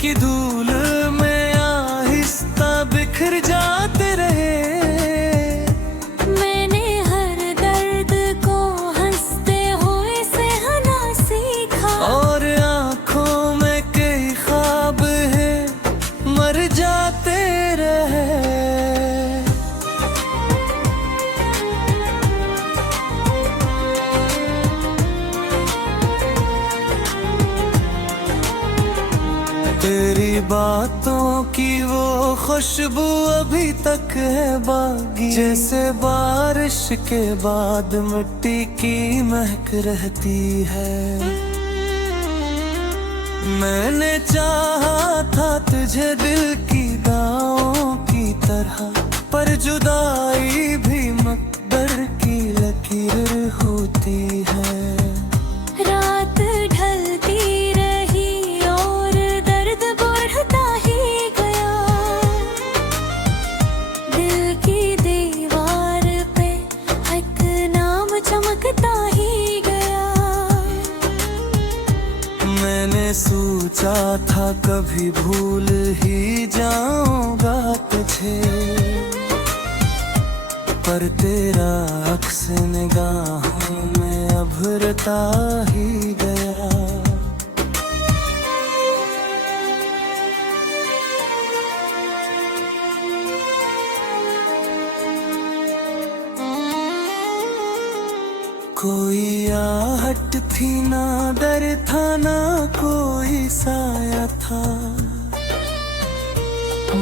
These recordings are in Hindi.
की धूल में आहिस्ता बिखर जाते रहे। मैंने हर दर्द को हंसते हुए सहना सीखा। और आंखों में कई ख्वाब है मर जाते रहे। तेरी बातों की वो खुशबू अभी तक है बागी, जैसे बारिश के बाद मिट्टी की महक रहती है। मैंने चाहा था तुझे दिल की गाहों की तरह, पर जुदाई भी मकदर की लकीर होती है। रात ढलती रही और दर्द बढ़ता ही गया। दिल की दीवार पे एक नाम चमकता ही गया। मैंने सोचा था कभी भूल ही जाऊंगा तुझे, पर तेरा अक्स निगाहों में अभरता ही गया। कोई आहट थी ना डर था ना कोई साया था,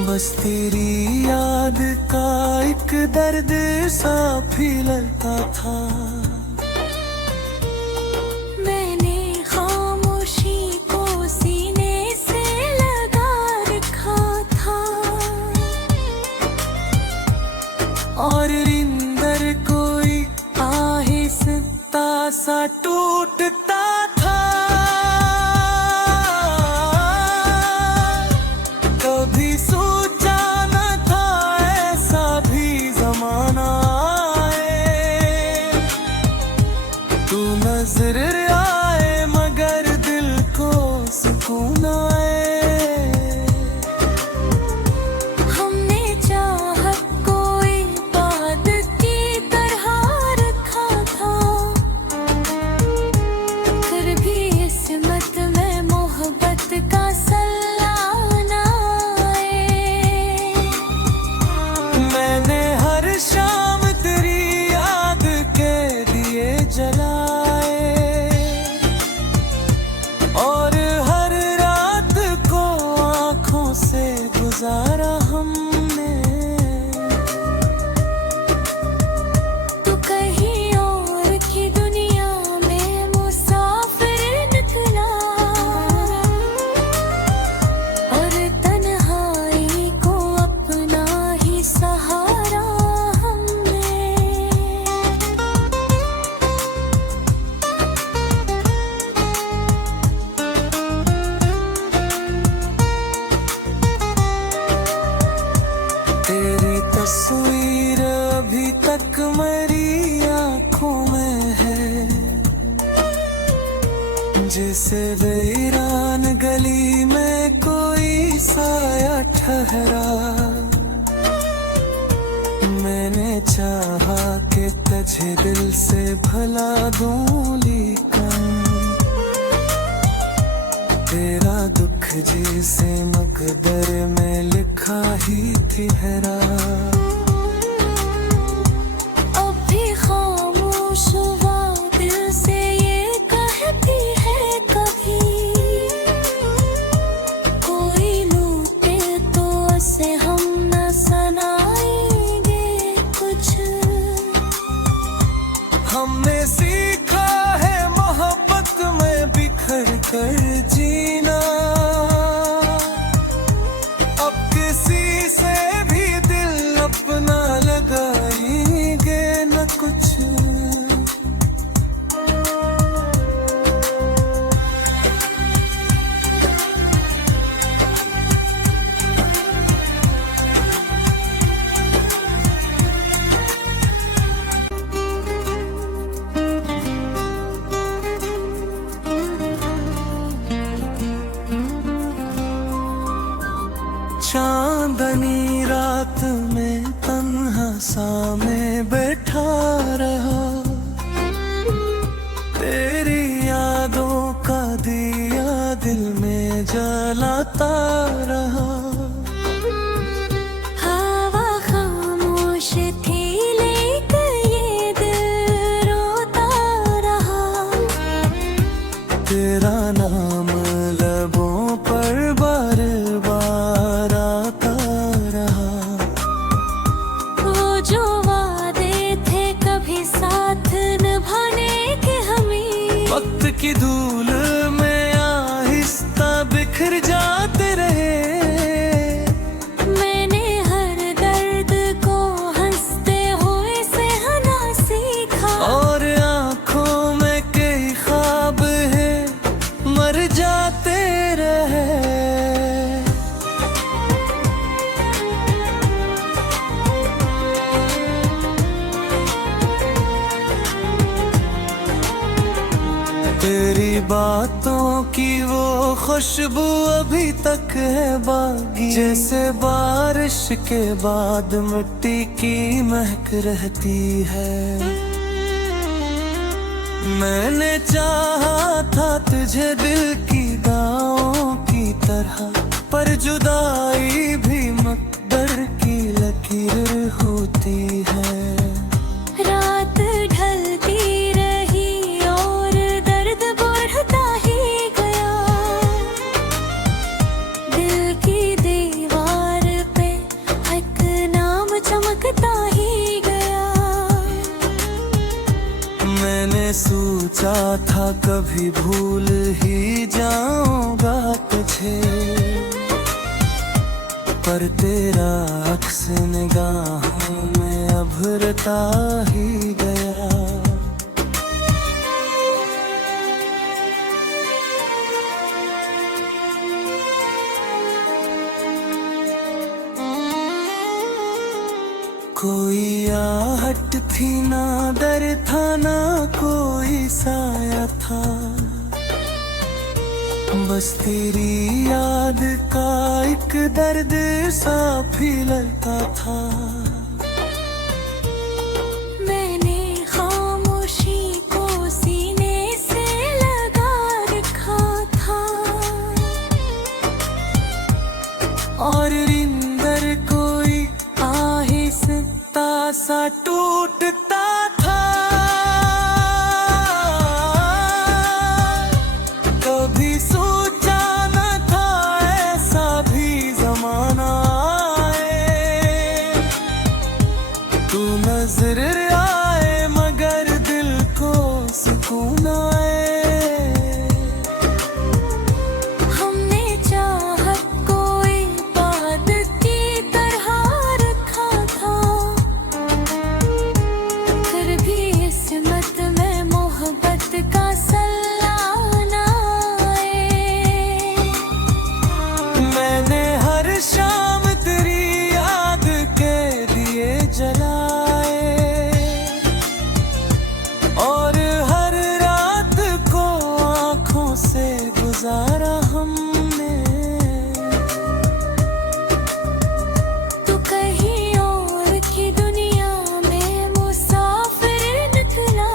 बस तेरी याद का एक दर्द सा फैलता था। मैंने खामोशी को सीने से लगा रखा था और रिंदर कोई आहिस्ता सा टूटता था। कभी सोचा न था ऐसा भी जमाना आए, तू नजर आए मगर दिल को सुकून आए। हमने चाहत को इबादत की तरह रखा था, फिर भी इस्मत में मोहब्बत का सल्ला ना आए। मैंने हर शाम तेरी याद के दिए जलाए और हर रात को आँखों से गुजारा हमने। तू कहीं और की दुनिया में मुसाफिर निकला और तन्हाई को अपना ही सहारा हमने। तेरी तस्वीर अभी तक मेरी आंखों में है, जैसे वीरान गली में कोई साया ठहरा। मैंने चाहा कि तुझे दिल से भला दूं, लेकिन तेरा दुख जैसे मकदर में लिखा ही ठहरा। अब भी खामोश हुआ दिल से ये कहती है कभी, कोई लूटे तो उसे हम न सुनाएंगे कुछ। हमने सीखा है मोहब्बत में बिखर कर जीना, अब किसी से भी दिल घनी रात में तन्हा सा मैं बैठा रहा, तेरी यादों का दिया दिल में जलाता रहा। हवा खामोश थी लेकिन ये दिल रोता रहा, तेरा नाम लबों पर बार बार आता रहा। वो जो वादे थे कभी साथ निभाने के हमें, वक्त की धूल में आहिस्ता बिखर जाते रहे। मैंने हर दर्द को हंसते हुए सहना सीखा, और आँखों में कई ख्वाब है मर जाते रहे। तेरी बातों की वो खुशबू अभी तक है बागी, जैसे बारिश के बाद मिट्टी की महक रहती है। मैंने चाहा था तुझे दिल की गाहों की तरह, पर जुदाई भी मकदर की लकीर होती है। रात ढलती रही और दर्द बढ़ता ही गया, दिल की दीवार पे एक नाम चमकता ही गया। मैंने सोचा था कभी भूल ही जाऊंगा तुझे, पर तेरा अक्स निगाहों में अभरता ही गया। कोई आहट थी ना डर था ना कोई साया था, बस तेरी याद का एक दर्द सा फैलता था। मैंने खामोशी को सीने से लगा रखा था, और रिंदर कोई आहिस्ता सा टूटता था। कभी सोचा न था ऐसा भी जमाना आए, तू नजर आए मगर दिल को सुकून आए। हमने चाहत को इबादत की तरह रखा था, फिर भी किस्मत में मोहब्बत का सल्ला ना आए। मैंने हर शाम तेरी याद के दिए जलाए, और हर रात को आँखों से गुजारा हमने। तू कहीं और की दुनिया में मुसाफिर निकला,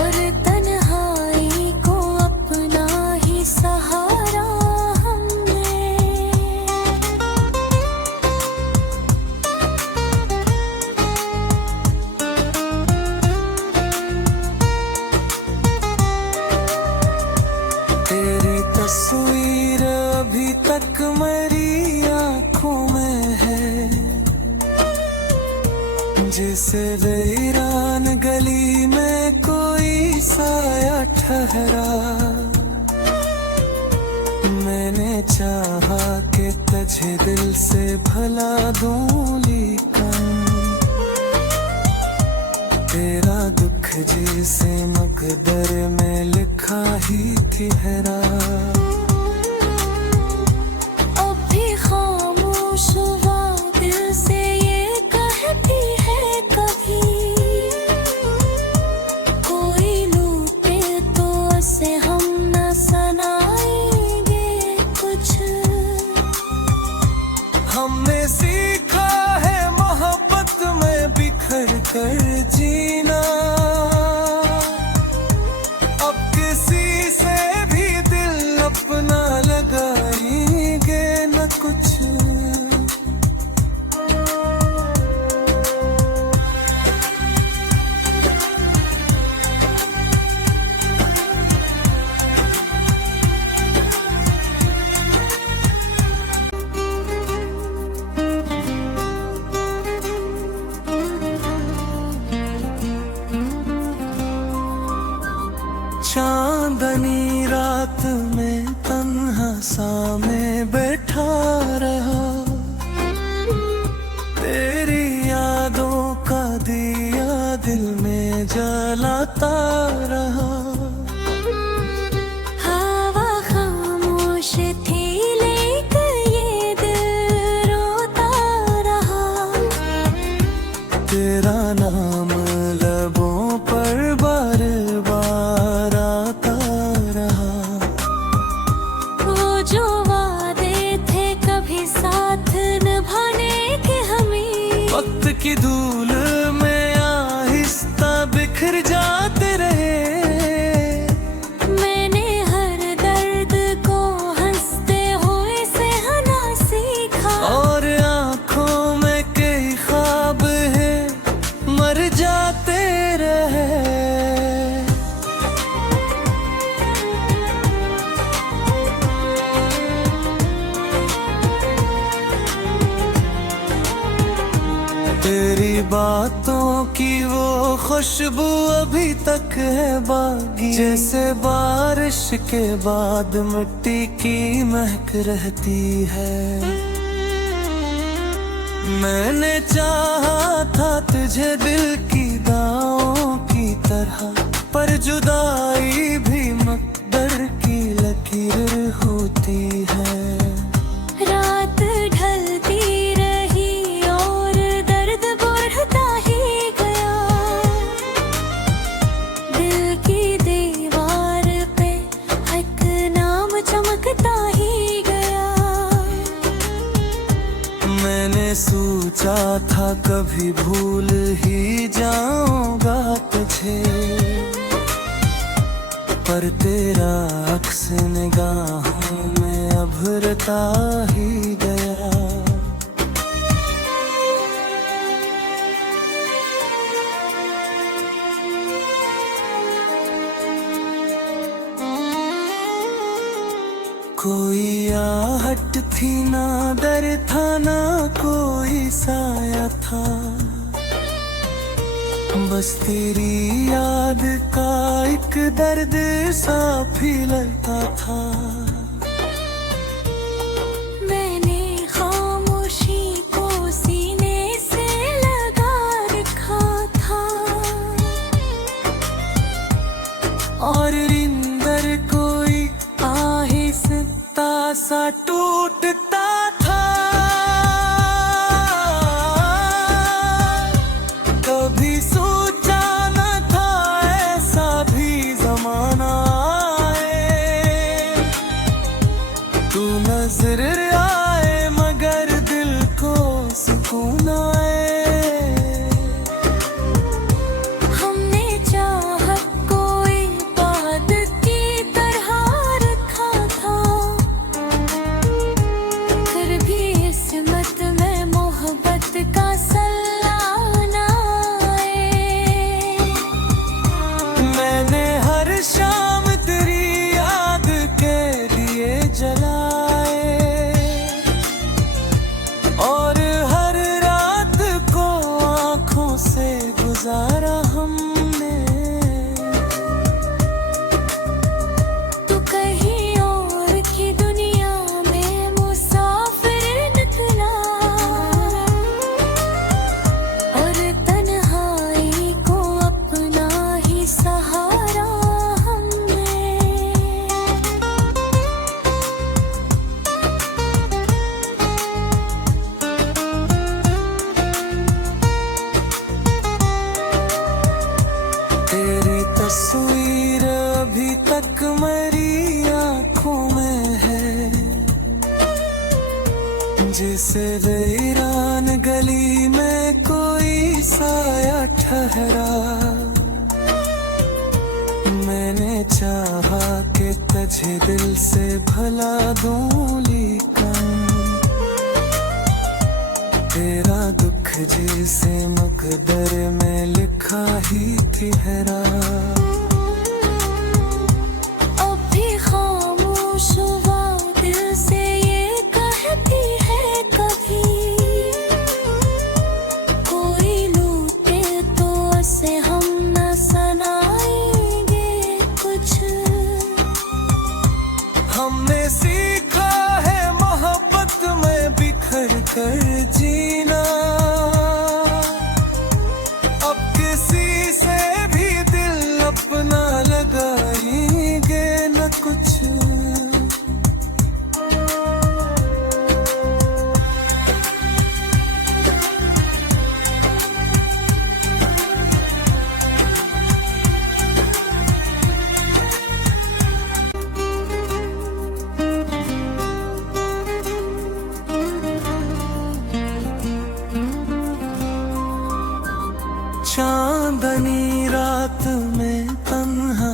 और तन्हाई को अपना ही सहारा हमने। तेरी तस्वीर अभी तक मेरी आँखों में है, जैसे वीरान गली में कोई साया ठहरा। मैंने चाहा कि तुझे दिल से भला दूं, लेकिन तेरा दुख जैसे मकदर में लिखा ही ठहरा। अब भी खामोश हुआ दिल से ये कहती है कभी, कोई लूटे तो उसे हम न सुनाएंगे कुछ। चांदनी रात में तन्हा सा मैं बैठा रहा, तेरी यादों का दिया दिल में जलाता रहा। हवा खामोश थी लेकिन ये दिल रोता रहा, तेरा नाम लबों पर बार बार आता रहा। वो जो वादे थे कभी साथ निभाने के हमें, वक्त की धूल में आहिस्ता बिखर जाते रहे। मैंने हर दर्द को हंसते हुए सहना सीखा, और आँखों में कई ख्वाब है मर जाते रहे। तेरी बातों की वो खुशबू अभी तक है बागी, जैसे बारिश के बाद मिट्टी की महक रहती है। मैंने चाहा था तुझे दिल की दाओं की तरह, पर जुदाई भी मकदर की लकीर होती है। रात ढलती रही और दर्द बढ़ता ही गया, दिल की दीवार पे एक नाम चमकता ही गया। मैंने सोचा था कभी भूल ही जाऊंगा तुझे, पर तेरा अक्स निगाहों में अभरता ही गया। कोई आहट थी ना डर था ना कोई साया था, बस तेरी याद का एक दर्द सा फैलता था। मैंने खामोशी को सीने से लगा रखा था, और रिंदर कोई आहिस्ता सा टूटता था। कभी सोचा न था ऐसा भी जमाना आए, तू नजर आए मगर दिल को सुकून आए। हमने चाहत को इबादत की तरह रखा था, फिर भी किस्मत में मोहब्बत का सल्लाना आए। मैंने हर शाम तेरी याद के दिए जलाए, और हर रात को आँखों से गुजारा हमने। तू कहीं और की दुनिया में मुसाफिर निकला, और तन्हाई को अपना ही सहारा हमने। तेरी तस्वीर अभी तक मेरी आँखों में है, जैसे वीरान गली में कोई साया ठहरा। मैंने चाहा कि तुझे दिल से भला दूं, लेकिन तेरा दुख जैसे मकदर में लिखा ही गहरा। अब भी खामोश हुआ दिल से ये कहती है कभी, कोई लूटे तो उसे हम न सुनाएंगे कुछ।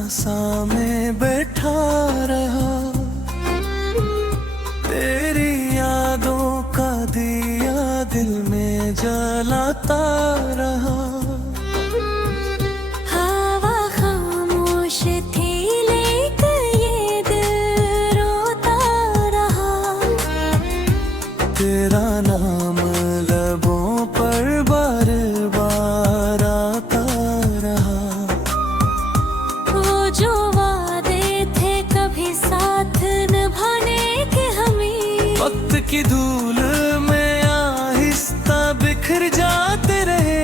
में बैठा रहा, तेरी यादों का दिया दिल में जलाता रहा। हवा खामोश थी लेकिन ये दिल रोता रहा, तेरा नाम लबों पर बार बार आता रहा। वो जो वादे थे कभी साथ निभाने के हमें, वक्त की धूल में आहिस्ता बिखर जाते रहे।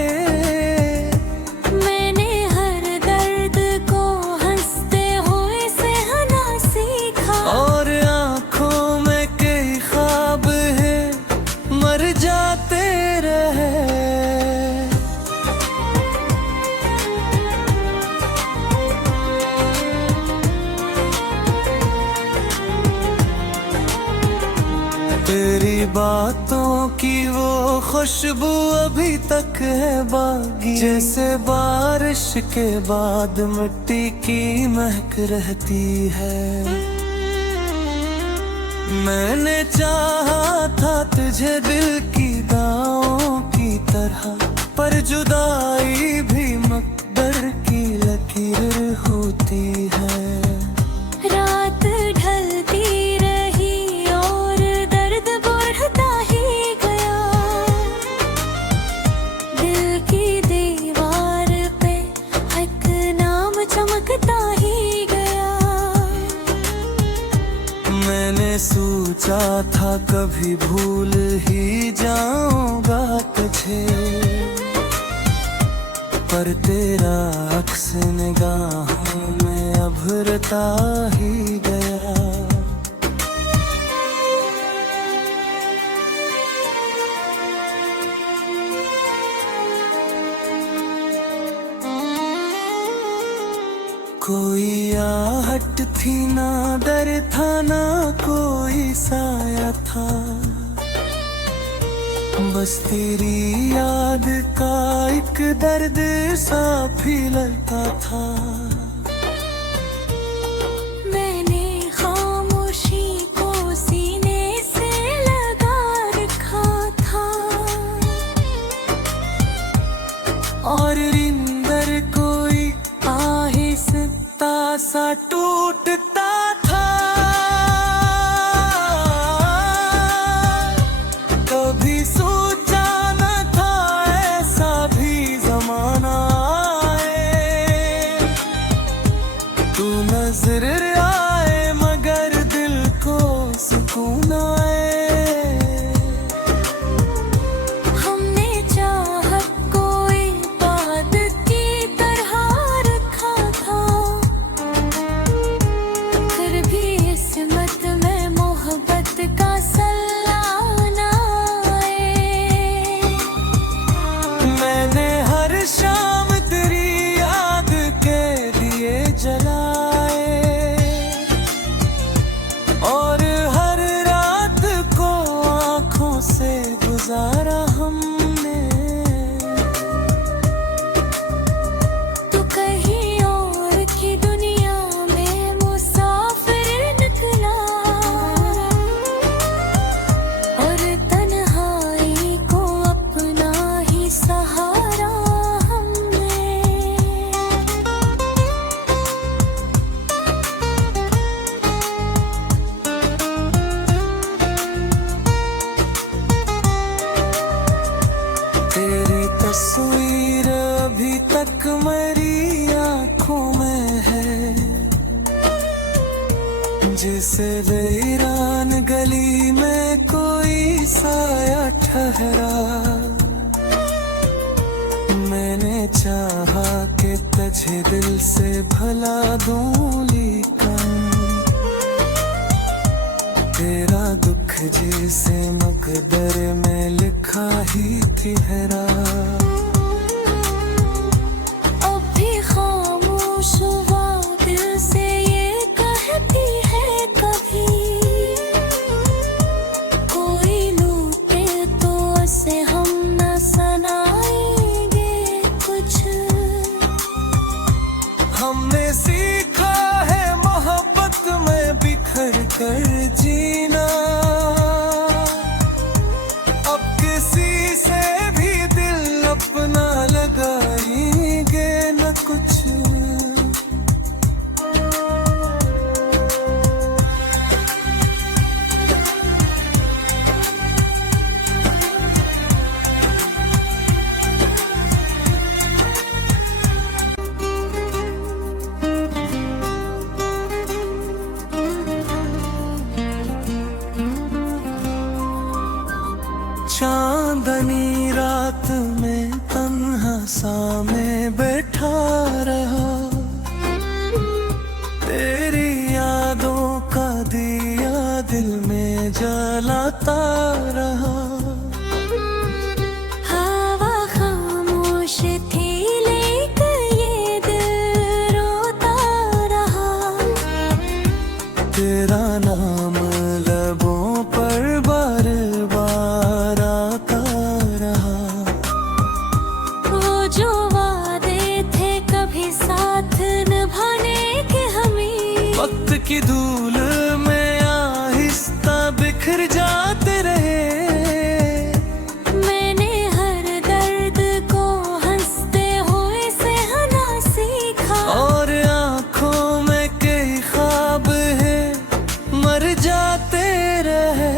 मैंने हर दर्द को हंसते हुए सहना सीखा, और आँखों में कई ख्वाब है मर जाते रहे। तेरी बातों की वो खुशबू अभी तक है बागी, जैसे बारिश के बाद मिट्टी की महक रहती है। मैंने चाहा था तुझे दिल की दाओं की तरह, पर जुदाई भी मकदर की लकीर होती है। रात ढलती रही और दर्द बढ़ता ही गया, दिल की दीवार पे एक नाम चमकता ही गया। मैंने सोचा था कभी भूल ही जाऊंगा तुझे, पर तेरा अक्स निगाहों में अभरता ही गया। कोई आहट थी ना डर था ना कोई साया था, बस तेरी याद का एक दर्द सा फैलता था। मैंने खामोशी को सीने से लगा रखा था, और रिंदर कोई आहिस्ता सा टूटता था। कभी सोचा न था ऐसा भी जमाना आए, तू नजर आए मगर दिल को सुकून आए। हमने चाहत को इबादत की तरह रखा था, फिर भी किस्मत में मोहब्बत का सल्लाना आए। मैंने हर शाम तेरी याद के दिए जलाए, और हर रात को आँखों से गुजारा हमने। तू कहीं और की दुनिया में मुसाफिर निकला, और तन्हाई को अपना ही सहारा हमने। तेरी तस्वीर अभी तक मेरी आंखों में है, जैसे वीरान गली में कोई साया ठहरा। मैंने चाहा कि तुझे दिल से भला दूं, लेकिन तेरा दुख जैसे मकदर में लिखा ही ठहरा। अब भी खामोश हुआ दिल से ये कहती है कभी, कोई लूटे तो उसे हम न सुनाएंगे कुछ। हमने सीखा कर जीना, अब किसी से भी दिल अपना लगाएंगे न कुछ। चांदनी रात में तन्हा सा मैं बैठा रहा, तेरी यादों का दिया दिल में जलाता रहा। हवा खामोश थी लेकिन ये दिल रोता रहा, तेरा नाम लबों पर बार बार आता रहा। वो जो वादे थे कभी साथ निभाने के हमें, वक्त की धूल में आहिस्ता बिखर जाते रहे। मैंने हर दर्द को हंसते हुए सहना सीखा, और आंखों में कई ख्वाब है मर जाते रहे।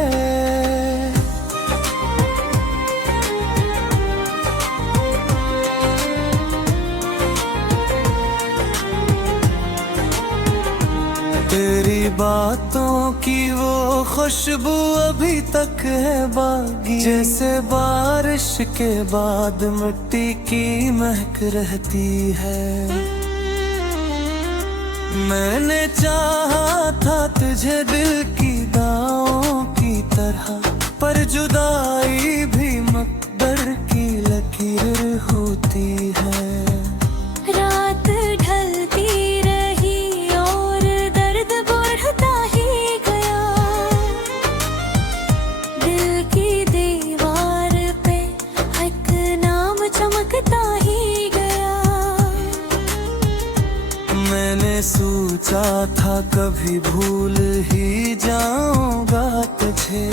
तेरी बातों की वो खुशबू अभी तक है बागी, जैसे बारिश के बाद मिट्टी की महक रहती है। मैंने चाहा था तुझे दिल की दाओं की तरह, पर जुदाई भी मकदर की लकीर होती है। रात ढलती रही और दर्द बढ़ता ही गया, दिल की दीवार पे एक नाम चमकता ही गया। मैंने सोचा था कभी भूल ही जाऊंगा तुझे,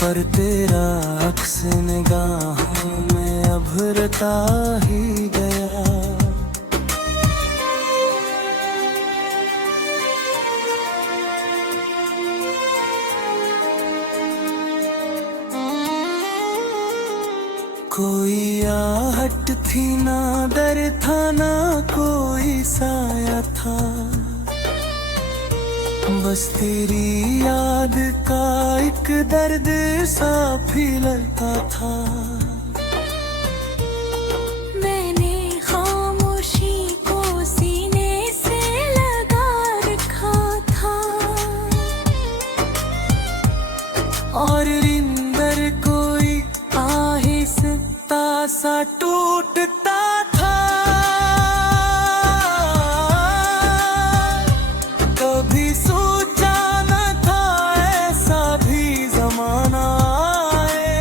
पर तेरा अक्स निगाहों में अभरता ही गया। कोई आहट थी ना डर था ना कोई साया था, बस तेरी याद का एक दर्द सा फैलता था। मैंने खामोशी को सीने से लगा रखा था, और रिंदर कोई आहिस्ता सा टूटता था। कभी सोचा न था ऐसा भी जमाना आए,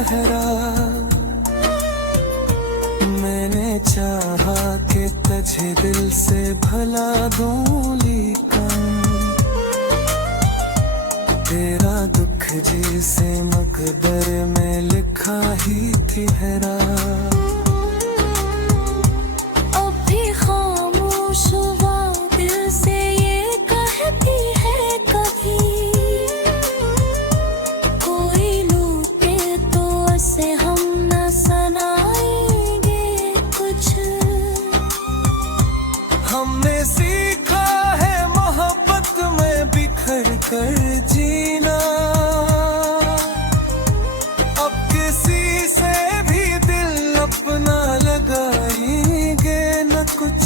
पहरा। मैंने चाहा कि तुझे दिल से भला दूं, लेकिन तेरा दुख जिसे मकदर में लिखा ही थी हैरा। अब भी खामोश हुआ दिल से ये कहती है कभी, कोई लूटे तो उसे हम न सुनाएंगे कुछ। हमने सीखा है मोहब्बत में बिखर कर जीना, अब किसी से भी दिल अपना लगाएंगे न कुछ।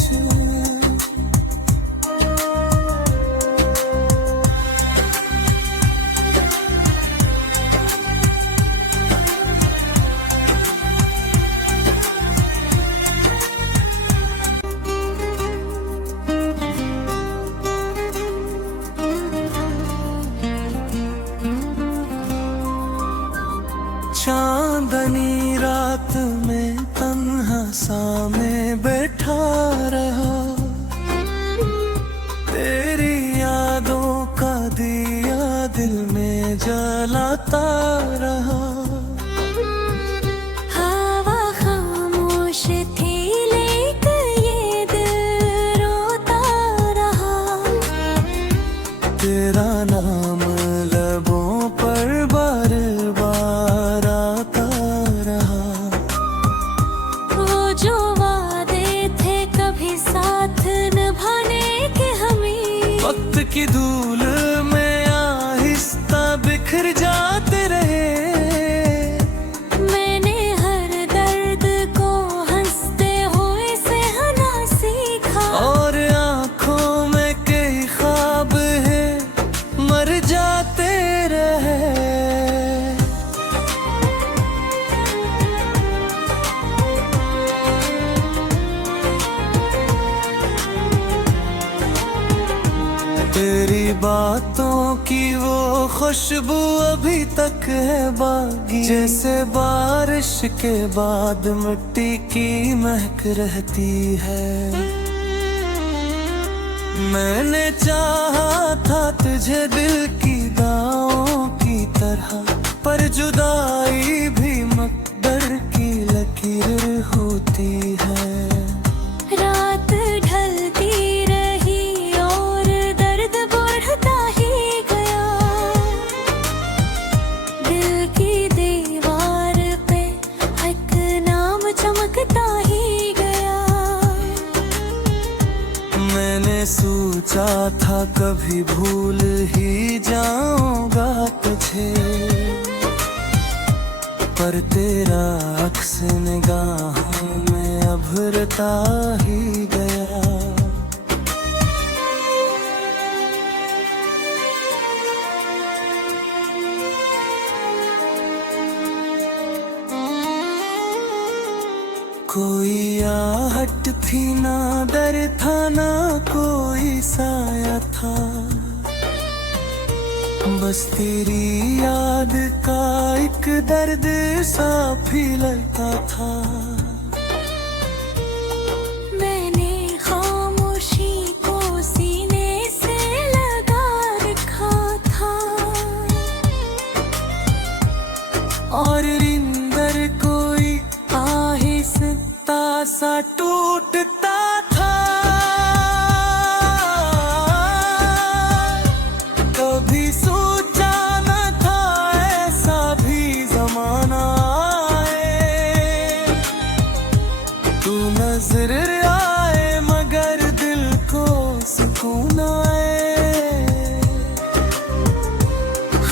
चांदनी रात में तन्हा सा मैं बैठा रहा, तेरी यादों का दिया दिल में जलाता रहा। हवा खामोश थी लेकिन ये दिल रोता रहा, तेरा नाम लबों पर बार बार आता रहा। वो जो वादे थे कभी साथ निभाने के हमें, वक्त की धूल में आहिस्ता बिखर जाते रहे। मैंने हर दर्द को हंसते हुए सहना सीखा, और आंखों में कई ख्वाब है मर जाते रहे। तेरी बातों की वो खुशबू अभी तक है बागी, जैसे बारिश के बाद मिट्टी की महक रहती है। मैंने चाहा था तुझे दिल की दाओं की तरह, पर जुदाई भी मकदर की लकीर होती है। रात ढलती रही और दर्द बढ़ता ही गया, दिल की दीवार पे एक नाम चमकता ही गया। मैंने सोचा था कभी भूल ही जाऊंगा तुझे, पर तेरा अक्स निगाहों में अभरता ही गया। कोई आहट थी ना डर था ना कोई साया था, बस तेरी याद का एक दर्द सा फैलता था। मैंने खामोशी को सीने से लगा रखा था, और रिंदर कोई आहिस्ता सा टूटता था। कभी सोचा न था ऐसा भी जमाना आए, तू नजर आए मगर दिल को सुकून आए।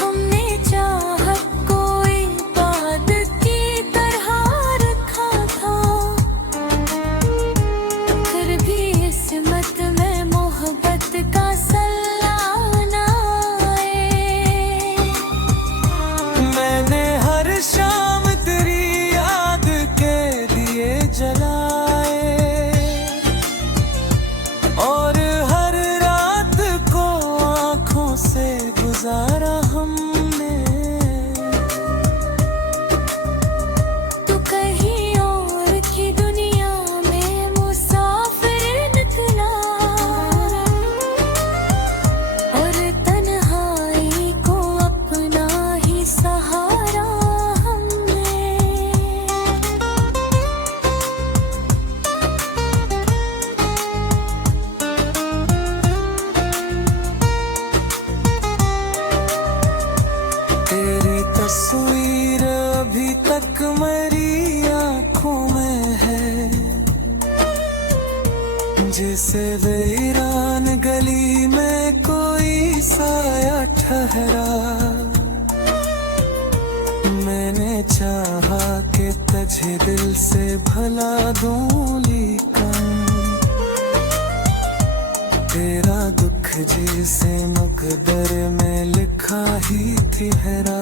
हमने चाहत को इबादत की तरह रखा था, फिर भी किस्मत में मोहब्बत का सल्ला ना आए। मैंने हर शाम तेरी याद के दिए जलाए, और हर रात को आंखों से गुजारा हमने। मेरी आंखों में है, जैसे वीरान गली में कोई साया ठहरा। मैंने चाहा कि तुझे दिल से भला दूं, लेकिन तेरा दुख जैसे मकदर में लिखा ही थी हैरा।